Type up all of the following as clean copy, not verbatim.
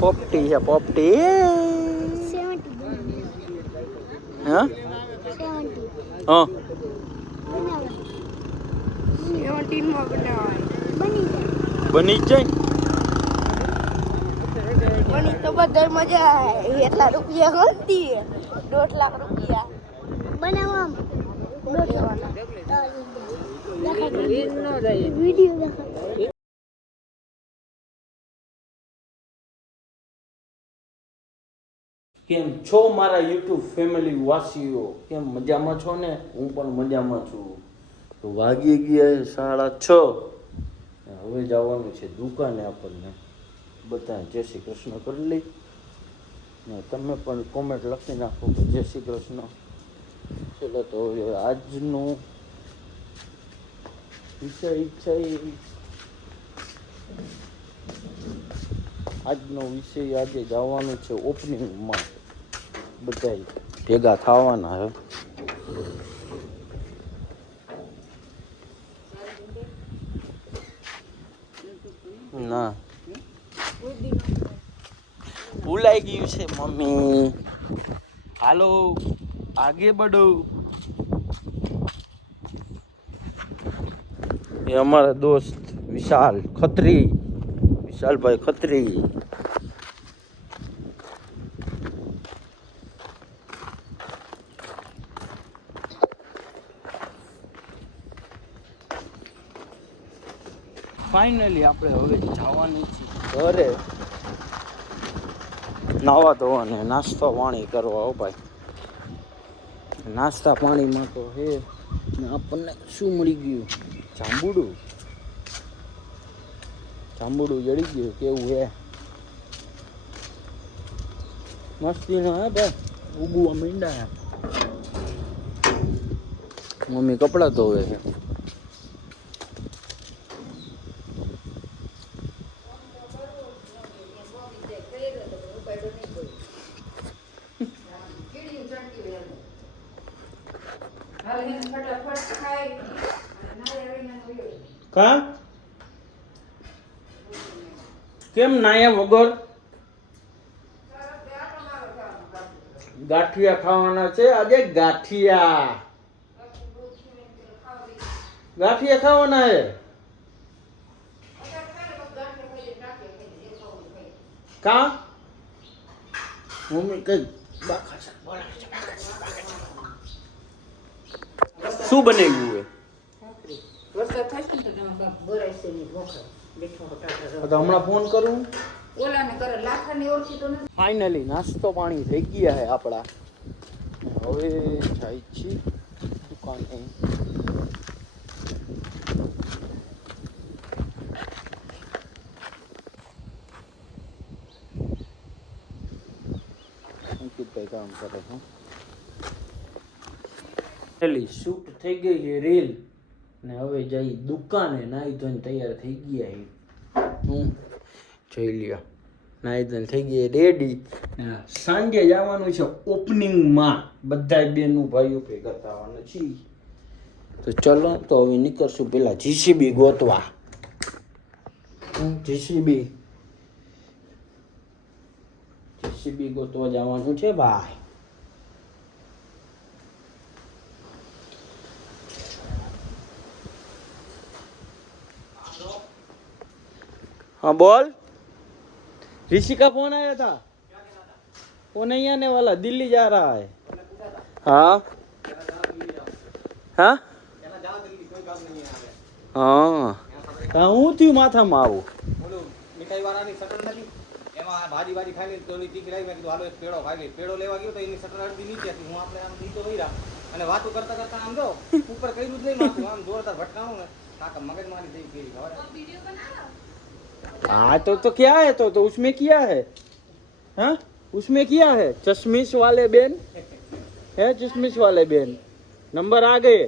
પોપટી છે પોપટી. 70 હા 70 હા બનાવવા 17 માં બનાવાય. બની જાય બની તો બધા મજા આવે. એટલા રૂપિયા ગણતી 1.5 લાખ રૂપિયા બનાવવામાં 1.5 લાખ દેખાય વિડિયો દેખાય. કેમ છો મારા યુટ્યુબ ફેમિલી વાસીઓ? કેમ મજામાં છો ને? હું પણ મજામાં છું. તો વાગી ગયા 6:30. હવે જવાનું છે દુકાને. આપણને બધા જય શ્રી કૃષ્ણ કરી લઈ ને તમે પણ કોમેન્ટ લખી નાખો કે જય શ્રી કૃષ્ણ. ચલો તો હવે આજનો વિષય છે, આજનો વિષય આજે જવાનું છે ઓપનિંગમાં. બધા ભેગા થવાના હે. ના ભૂલાઈ ગયું છે મમ્મી. હાલો આગે બઢો. એ અમારા દોસ્ત વિશાલ ખત્રી, વિશાલભાઈ ખત્રી. ફાઇનલી આપણે હવે જવાની છીએ ઘરે નાવા ધોવાને નાસ્તો પાણી કરવા. હો ભાઈ, નાસ્તા પાણીમાં તો હે ને આપણને શું મળી ગયું? જાંબુડું. જાંબુડું જડી ગયું. કેવું હે? મસ્તીનો હે ભાઈ. ઉગવા માંડ્યા. મમ્મી કપડાં ધોવે છે. કા કેમ નાયા વગર? ગાંઠિયા ખાવાના છે આજે. ગાંઠિયા ગાંઠિયા ખાવાના હે. કા મમ્મી કઈ શું બનાવ્યું હે? વરસાદ થશે ને તો તમે ભરાય છે મોખા બેઠો તો હમણાં ફોન કરું. ઓલાને કરે લાખાની ઓળખી તો નથી. ફાઇનલી નાસ્તો પાણી થઈ ગયા હે આપણા. હવે જાય છીએ દુકાને. અંકિતભાઈ કામ કરે છે. પેલી શૂટ થઈ ગઈ છે રીલ ને હવે જઈ દુકાને. નાઈ ધોઈને તૈયાર થઈ ગયા છે. હું જોઈ લ્યો નાઈ ધોઈને થઈ ગઈ રેડી. સાંજે જવાનું છે ઓપનિંગમાં. બધા બેનું ભાઈઓ ભેગા થવાના છીએ. તો ચલો તો હવે નીકળશું પેલા જીસીબી ગોતવા. જીસીબી ગોતવા જવાનું છે ભાઈ. हाँ बोल। ऋषि का फोन आया था। वो नहीं आने वाला, दिल्ली जा रहा है। हाँ हाँ हाँ कहाँ हूँ थी माथा में आવું. મીઠાઈ વાળાની શટર નથી એમાં ભાજી ભાજી ખાઈ લે તો તીખી લાગી. મેં કીધું હાલો એક પેડો ખાઈ લે. પેડો લેવા ગયો તો એની શટર અડધી નીચે હતી. હું આપણે આમ નીચે વહી અને વાતો કરતા કરતા આમ જો ઉપર કર્યું જ નહીં માથું આમ જોરદાર ભટકાણું ને કાકા મગજ મારી થઈ ગઈ. ખબર हाँ तो क्या है तो उसमें किया है. हाँ उसमें किया है. चश्मिश वाले बेन है. चश्मिश वाले बेन नंबर आ गए.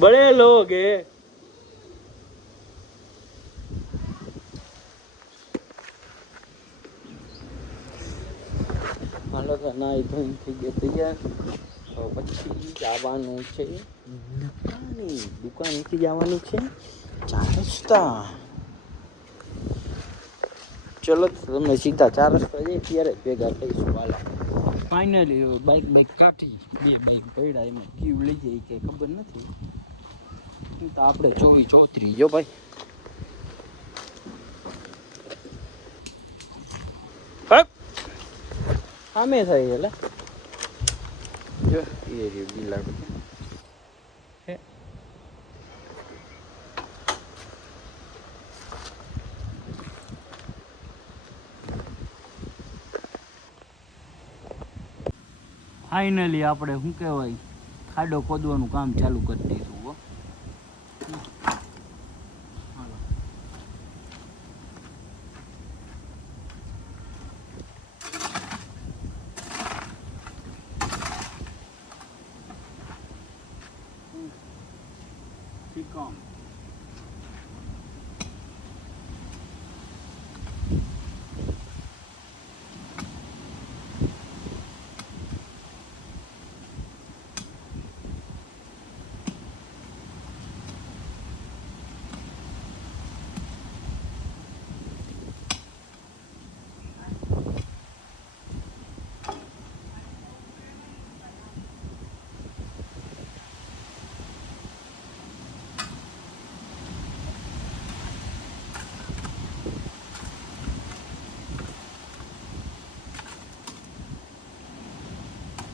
बड़े लोग है. હાલો તો ના થઈ ગયા તૈયાર. તો પછી જવાનું છે દુકાને. દુકાનેથી જવાનું છે 4 રસ્તા. ચલો તમે સીધા 4 રસ્તા જઈએ ત્યારે ભેગા થઈશું. વાલા ફાઇનલી બાઇક કાઢી, 2 બાઇક પડ્યા, એમાં ક્યુ લઈ જાય કે ખબર નથી. તો આપણે 24-34 જો ભાઈ. આમે થાય એટલે જો એ રહ્યું બિલાડું. ફાઇનલી આપણે શું કહેવાય ખાડો ખોદવાનું કામ ચાલુ કરી દીધું. હો કામ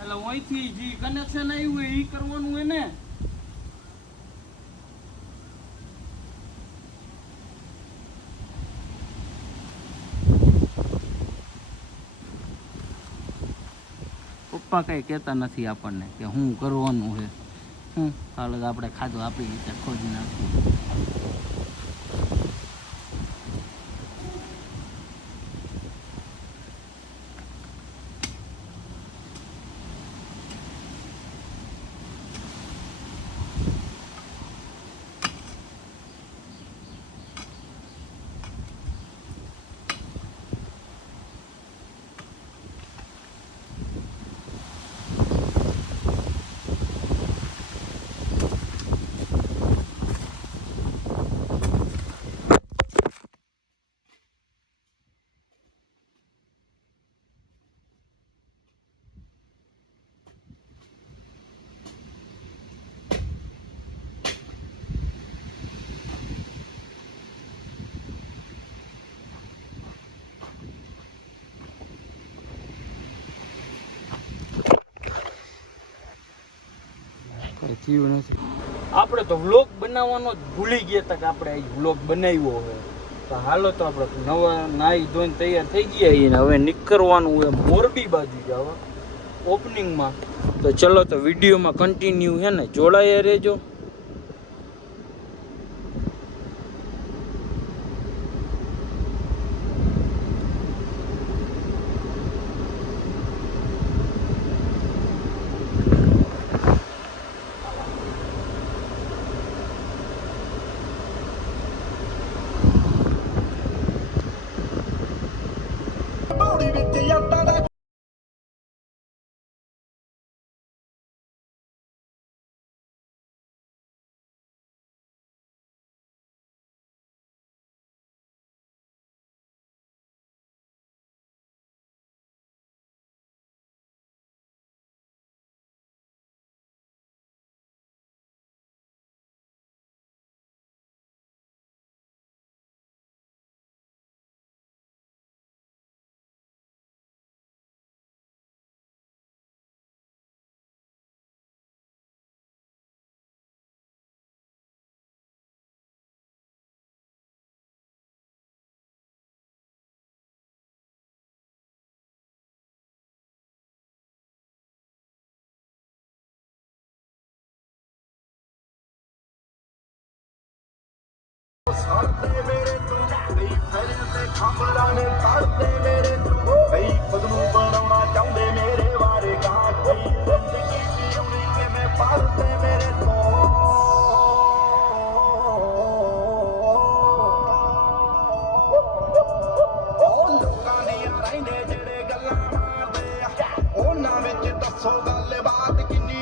એટલે અહીંથી જે કનેક્શન આવ્યું હોય એ કરવાનું હોય ને. પપ્પા કઈ કહેતા નથી આપણને કે શું કરવાનું છે. કાલે આપણે ખાધું આપણી રીતે ખોજી નાખવું. આપણે તો વ્લોગ બનાવવાનો જ ભૂલી ગયા હતા કે આપણે આ વ્લોગ બનાવ્યો હોય. તો હાલો તો આપણે નવા નાહી ધોઈને તૈયાર થઈ ગયા ને હવે નીકળવાનું હોય મોરબી બાજુ જવા ઓપનિંગમાં. તો ચલો તો વિડીયોમાં કન્ટિન્યુ છે ને જોડાયા રહેજો. ਉਹਨਾਂ ਵਿੱਚ ਦੱਸੋ ਗੱਲਬਾਤ ਕਿੰਨੀ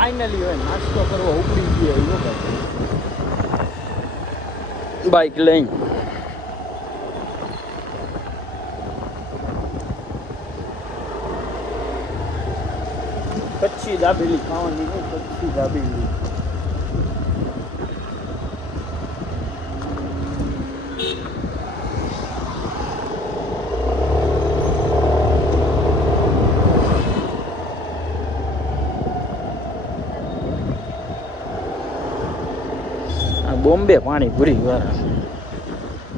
ફાઇનલી હોય નાસ્તો કરવા ઉપડી ગયા બાઈક લઈને કચ્છી દાબેલી ખાવાની નહીં કચ્છી દાબેલી બોમ્બે પાણીપુરી વાળા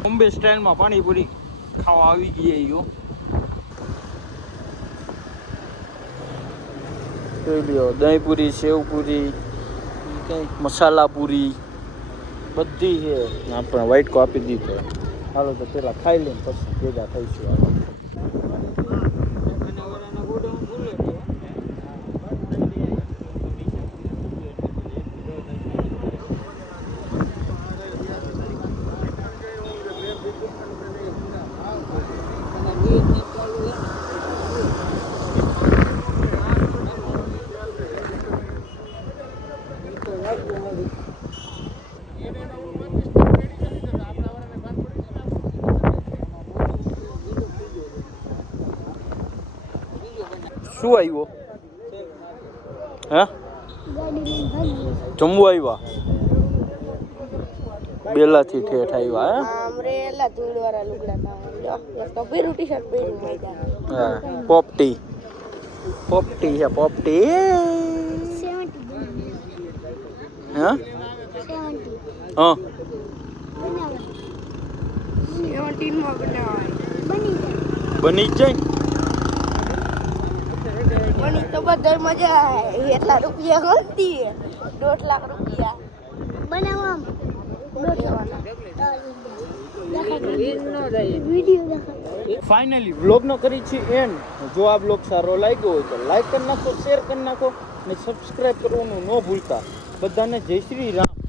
બોમ્બે સ્ટાઇલમાં પાણીપુરી ખાવા આવી ગઈ યો લ્યો દહીંપુરી સેવપુરી કઈ મસાલા પૂરી બધી છે આપણે વ્હાઈટ કો આપી દીધો હાલો તો પેલા ખાઈ લઈને પછી ભેગા થઈશું હાલો શું આવ્યો હે ગાડી લઈને ભાગી જમવું આવ્યા બેલાથી ઠેઠ આવ્યા આમરેલા ધૂળવાળા લુગડા કાઢ્યો એક તો પીરું ટી-શર્ટ પહેર્યું મજા હે હા પોપટી પોપટી હે પોપટી 70 હા 70 હા બનાવે 17 માં બનાવાય બની જાય બની જાય બની તો બધા મજા આવે એટલા રૂપિયા ગણતી 1.5 લાખ રૂપિયા બનાવવામાં 1.5 વિડીયો દેખાય ફાઇનલી વ્લોગનો કરી છે એન્ડ જો આ વ્લોગ સારો લાગ્યો હોય તો લાઈક કરી નાખો શેર કરી નાખો અને સબસ્ક્રાઈબ કરવાનું ન ભૂલતા બધાને જય શ્રી રામ